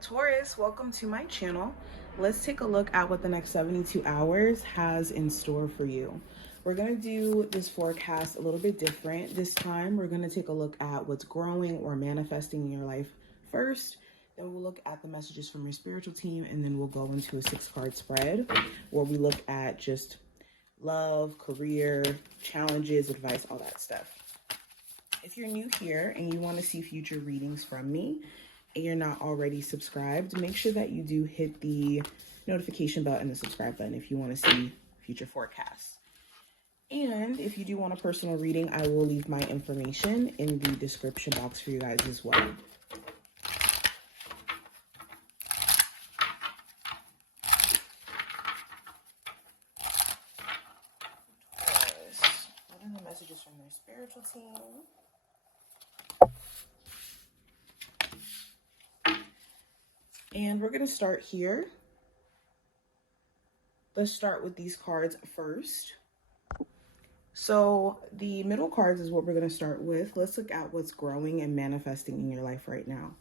Taurus, welcome to my channel. Let's take a look at what the next 72 hours has in store for you. We're going to do this forecast a little bit different. This time, we're going to take a look at what's growing or manifesting in your life first. Then we'll look at the messages from your spiritual team, and then we'll go into a 6-card spread where we look at just love, career, challenges, advice, all that stuff. If you're new here and you want to see future readings from me and you're not already subscribed, make sure that you do hit the notification bell and the subscribe button if you want to see future forecasts. And if you do want a personal reading, I will leave my information in the description box for you guys as well. What are the messages from their spiritual team? And we're going to start here. Let's start with these cards first. So the middle cards is what we're going to start with. Let's look at what's growing and manifesting in your life right now.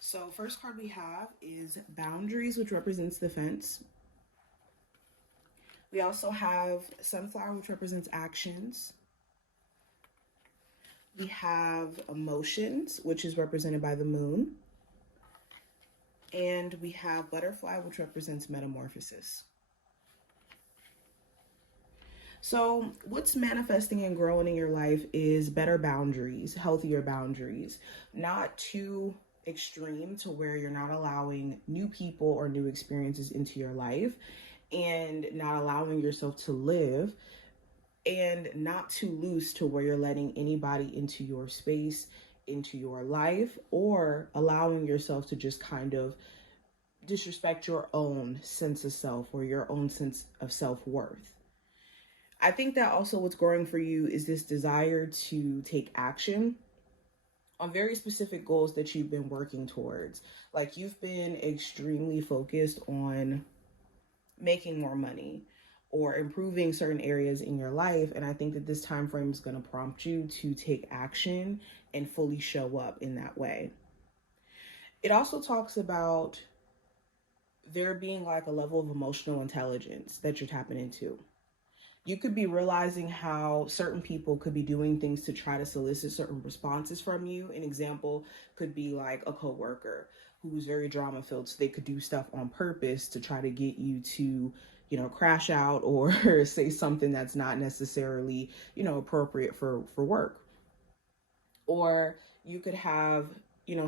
So first card we have is boundaries, which represents the fence. We also have sunflower, which represents actions. We have emotions, which is represented by the moon. And we have butterfly, which represents metamorphosis. So what's manifesting and growing in your life is better boundaries, healthier boundaries, not too extreme to where you're not allowing new people or new experiences into your life and not allowing yourself to live, and not too loose to where you're letting anybody into your space, into your life, or allowing yourself to just kind of disrespect your own sense of self or your own sense of self-worth. I think that also what's growing for you is this desire to take action on very specific goals that you've been working towards. Like you've been extremely focused on making more money or improving certain areas in your life. And I think that this time frame is going to prompt you to take action and fully show up in that way. It also talks about there being like a level of emotional intelligence that you're tapping into. You could be realizing how certain people could be doing things to try to solicit certain responses from you. An example could be like a coworker who's very drama filled. So they could do stuff on purpose to try to get you to, crash out or say something that's not necessarily, appropriate for work. Or you could have,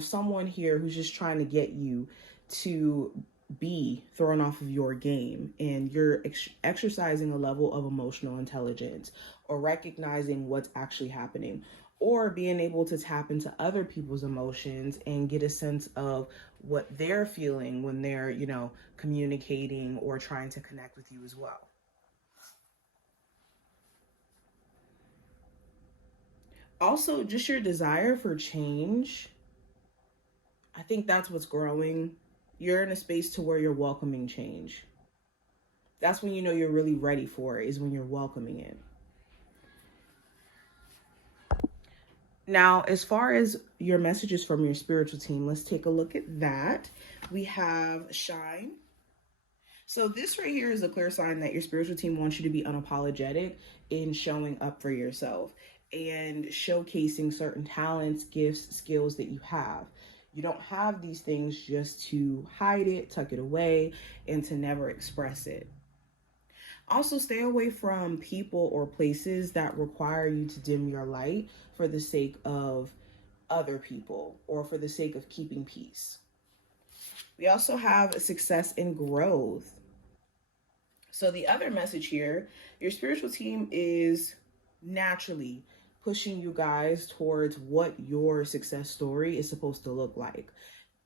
someone here who's just trying to get you to be thrown off of your game, and you're exercising a level of emotional intelligence or recognizing what's actually happening, or being able to tap into other people's emotions and get a sense of what they're feeling when they're, communicating or trying to connect with you as well. Also, just your desire for change. I think that's what's growing. You're in a space to where you're welcoming change. That's when you know you're really ready for it, is when you're welcoming it. Now, as far as your messages from your spiritual team, let's take a look at that. We have shine. So this right here is a clear sign that your spiritual team wants you to be unapologetic in showing up for yourself and showcasing certain talents, gifts, skills that you have. You don't have these things just to hide it, tuck it away, and to never express it. Also, stay away from people or places that require you to dim your light for the sake of other people or for the sake of keeping peace. We also have success and growth. So the other message here, your spiritual team is naturally pushing you guys towards what your success story is supposed to look like.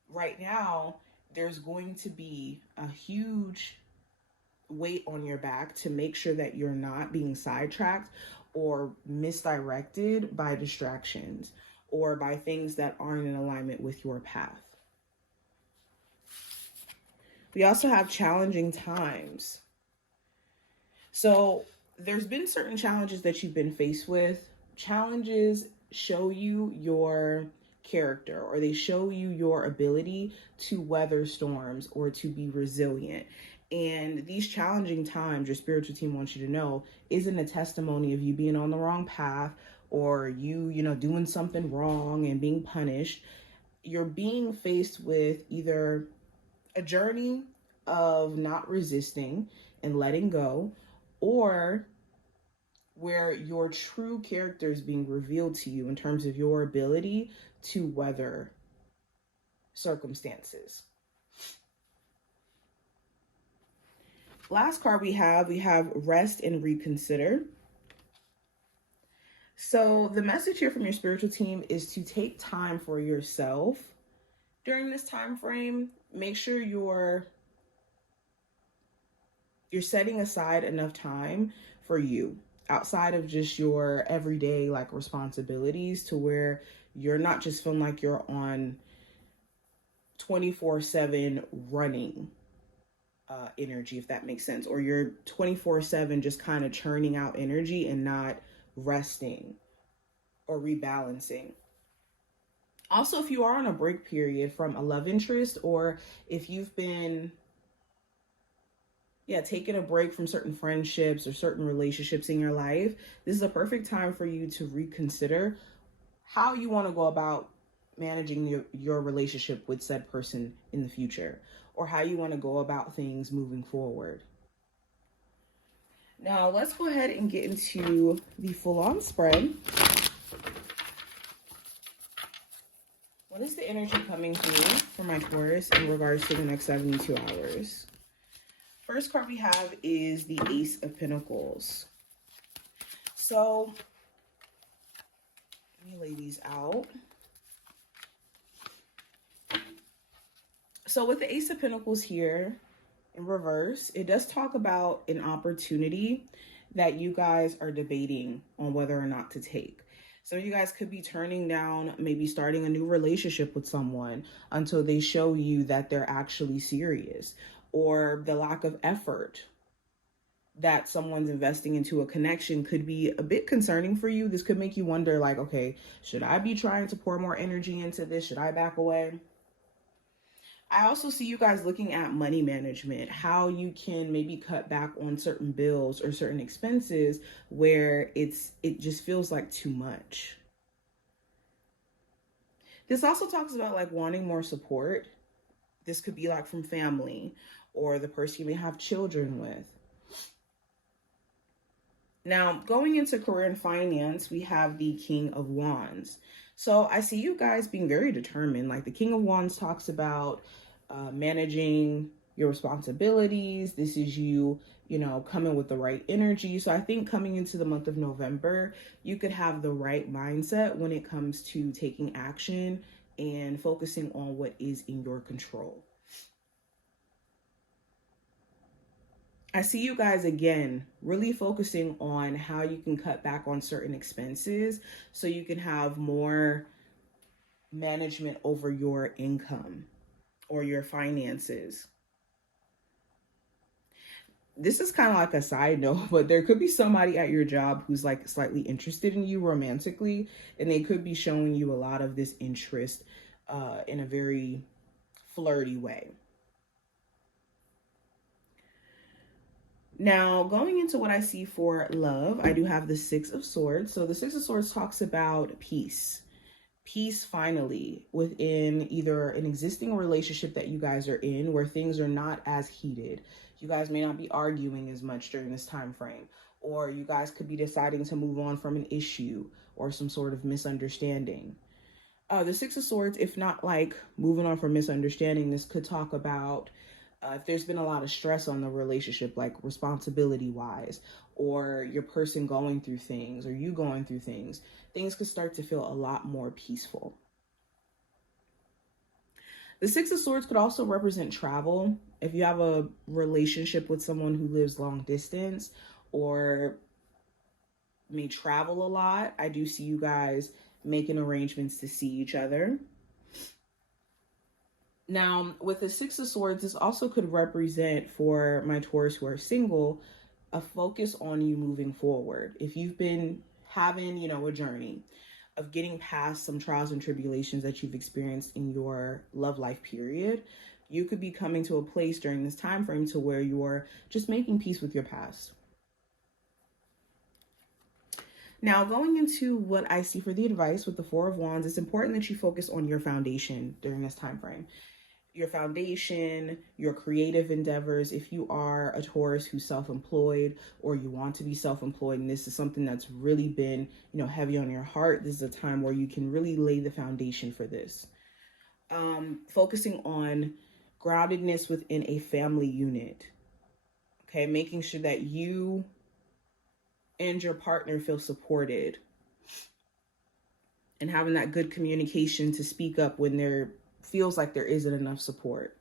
Right now, there's going to be a huge weight on your back to make sure that you're not being sidetracked or misdirected by distractions or by things that aren't in alignment with your path. We also have challenging times. So there's been certain challenges that you've been faced with. Challenges show you your character, or they show you your ability to weather storms or to be resilient. And these challenging times, your spiritual team wants you to know, isn't a testimony of you being on the wrong path or you doing something wrong and being punished. You're being faced with either a journey of not resisting and letting go, or where your true character is being revealed to you in terms of your ability to weather circumstances. Last card we have rest and reconsider. So the message here from your spiritual team is to take time for yourself during this time frame. Make sure you're setting aside enough time for you outside of just your everyday like responsibilities, to where you're not just feeling like you're on 24/7 running energy, if that makes sense, or you're 24/7 just kind of churning out energy and not resting or rebalancing. Also, if you are on a break period from a love interest, or if you've been taking a break from certain friendships or certain relationships in your life, this is a perfect time for you to reconsider how you want to go about managing your relationship with said person in the future, or how you want to go about things moving forward. Now, let's go ahead and get into the full-on spread. What is the energy coming through for my Taurus in regards to the next 72 hours? First card we have is the Ace of Pentacles. So, let me lay these out. So with the Ace of Pentacles here in reverse, it does talk about an opportunity that you guys are debating on whether or not to take. So you guys could be turning down maybe starting a new relationship with someone until they show you that they're actually serious, or the lack of effort that someone's investing into a connection could be a bit concerning for you. This could make you wonder, like, okay, should I be trying to pour more energy into this? Should I back away? I also see you guys looking at money management, how you can maybe cut back on certain bills or certain expenses where it just feels like too much. This also talks about like wanting more support. This could be like from family or the person you may have children with. Now, going into career and finance, we have the King of Wands. So I see you guys being very determined. Like the King of Wands talks about managing your responsibilities. This is you coming with the right energy. So I think coming into the month of November, you could have the right mindset when it comes to taking action and focusing on what is in your control. I see you guys, again, really focusing on how you can cut back on certain expenses so you can have more management over your income or your finances. This is kind of like a side note, but there could be somebody at your job who's like slightly interested in you romantically, and they could be showing you a lot of this interest in a very flirty way. Now, going into what I see for love, I do have the Six of Swords. So the Six of Swords talks about peace. Peace finally within either an existing relationship that you guys are in where things are not as heated. You guys may not be arguing as much during this time frame, or you guys could be deciding to move on from an issue or some sort of misunderstanding. The Six of Swords, if not like moving on from misunderstanding, this could talk about if there's been a lot of stress on the relationship, like responsibility wise, or your person going through things, or you going through things, things could start to feel a lot more peaceful. The Six of Swords could also represent travel. If you have a relationship with someone who lives long distance or may travel a lot, I do see you guys making arrangements to see each other. Now, with the Six of Swords, this also could represent, for my Taurus who are single, a focus on you moving forward. If you've been having, a journey, of getting past some trials and tribulations that you've experienced in your love life period. You could be coming to a place during this time frame to where you're just making peace with your past. Now, going into what I see for the advice with the Four of Wands, it's important that you focus on your foundation during this time frame. Your foundation, your creative endeavors. If you are a Taurus who's self-employed or you want to be self-employed, and this is something that's really been, heavy on your heart, this is a time where you can really lay the foundation for this. Focusing on groundedness within a family unit. Okay, making sure that you and your partner feel supported and having that good communication to speak up when there feels like there isn't enough support.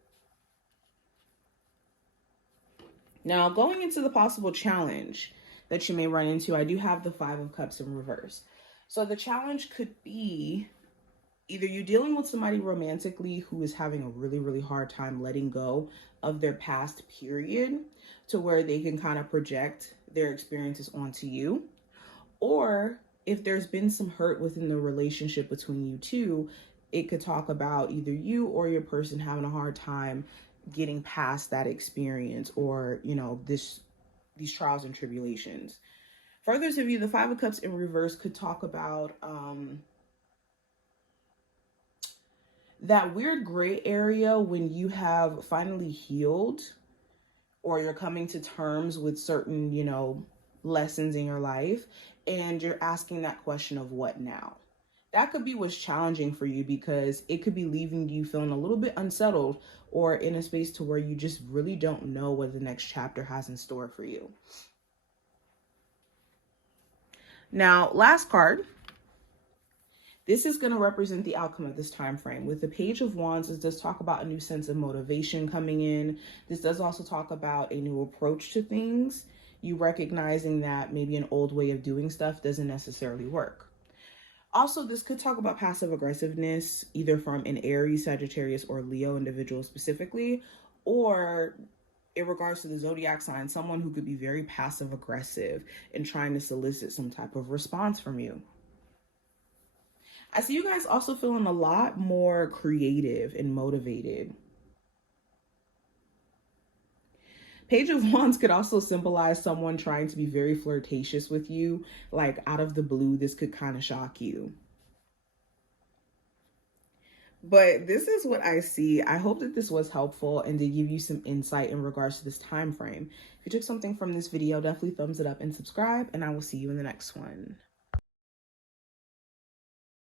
Now, going into the possible challenge that you may run into, I do have the Five of Cups in reverse. So the challenge could be either you dealing with somebody romantically who is having a really, really hard time letting go of their past period to where they can kind of project their experiences onto you. Or if there's been some hurt within the relationship between you two, it could talk about either you or your person having a hard time getting past that experience or, these trials and tribulations. For others of you, the Five of Cups in reverse could talk about that weird gray area when you have finally healed or you're coming to terms with certain, lessons in your life, and you're asking that question of what now? That could be what's challenging for you, because it could be leaving you feeling a little bit unsettled or in a space to where you just really don't know what the next chapter has in store for you. Now, last card. This is going to represent the outcome of this time frame. With the Page of Wands, it does talk about a new sense of motivation coming in. This does also talk about a new approach to things. You recognizing that maybe an old way of doing stuff doesn't necessarily work. Also, this could talk about passive aggressiveness, either from an Aries, Sagittarius, or Leo individual specifically, or in regards to the zodiac sign, someone who could be very passive aggressive and trying to solicit some type of response from you. I see you guys also feeling a lot more creative and motivated. Page of Wands could also symbolize someone trying to be very flirtatious with you, like out of the blue. This could kind of shock you. But this is what I see. I hope that this was helpful and to give you some insight in regards to this time frame. If you took something from this video, definitely thumbs it up and subscribe, and I will see you in the next one.